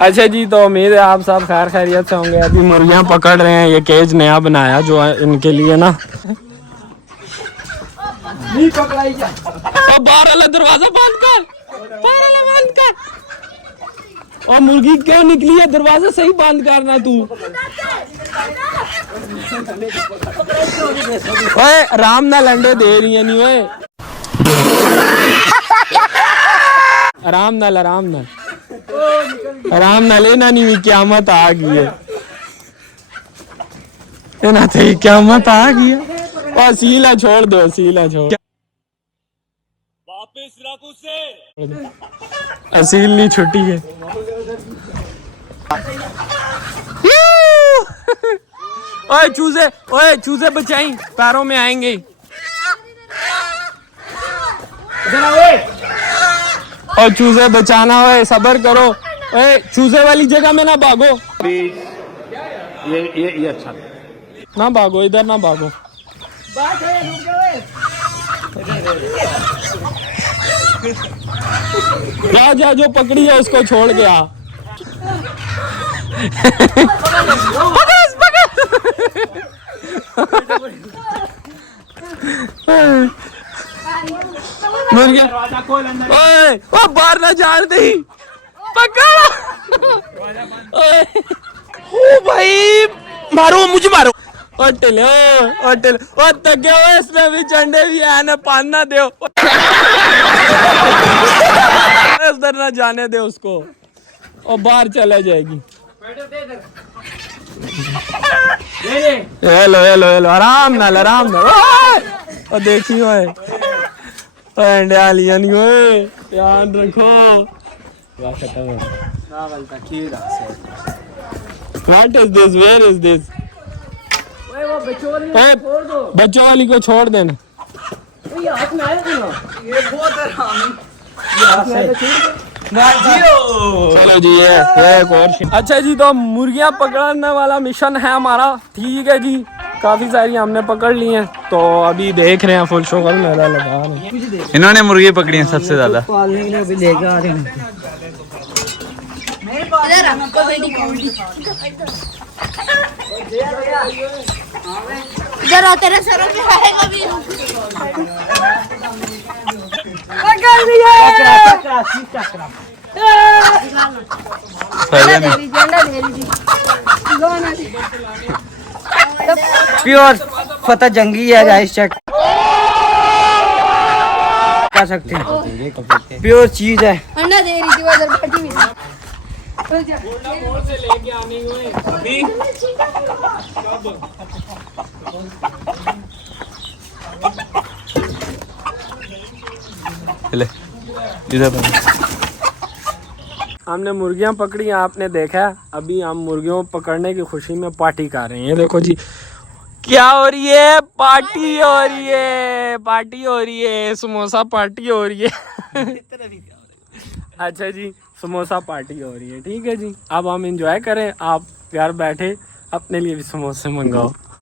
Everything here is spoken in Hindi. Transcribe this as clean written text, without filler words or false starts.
अच्छा जी, तो उम्मीद है आप सब खैर खैरियत से होंगे। अभी मुर्गियां पकड़ रहे हैं, ये केज नया बनाया जो है इनके लिए ना। नहीं पकड़ाई जा। बाहर वाला दरवाजा बंद कर, बाहर वाला बंद कर। और मुर्गी क्यों निकली है? दरवाजा सही बंद करना तू। ओए आराम ना लंडे दे रही है नहीं ओए। आराम ना लेना नहीं, क़यामत आ गई है ना, थे क़यामत आ गई है। और सीला छोड़ दो, सीला छोड़ वापस रखो से। असील नहीं छुट्टी है। ओए चूजे बचाई, पैरों में आएंगे। और चूजे बचाना, ओए सब्र करो। ओए चूजे वाली जगह में ना भागो। ये अच्छा ना भागो, इधर ना भागो। जा जो पकड़ी है उसको छोड़ के आ। ओए बाहर ना जान दे, पकड़। ओ भाई मारो, मुझे मारो। इसमें भी चंडे भी है ना, पान ना दो। उधर ना जाने दे उसको, और बाहर चला जाएगी। हेलो आराम नाल। और देखियो ध्यान रखो। What is this? Where is this? बच्चों वाली को छोड़ देना। चलो जी ये एक और। अच्छा जी, तो मुर्गियां पकड़ने वाला मिशन है हमारा, ठीक है जी। काफी सारी हमने पकड़ ली हैं, तो अभी देख रहे हैं फुल शो का मेला लगा रहे हैं। इन्होंने मुर्गी पकड़ी है सबसे ज्यादा। प्योर पता जंगी है गाइस, चेक कर सकते हैं, प्योर चीज है। अंडा दे रही थी वो उधर बैठी हुई। से लेके आने हुए अभी हमने मुर्गियां पकड़ी, आपने देखा। अभी हम मुर्गियों पकड़ने की खुशी में पार्टी कर रहे हैं। देखो जी क्या हो रही है, पार्टी हो रही है, समोसा पार्टी हो रही है। अच्छा जी, समोसा पार्टी हो रही है, ठीक है जी। अब हम एंजॉय करें, आप प्यार बैठे अपने लिए भी समोसे मंगाओ।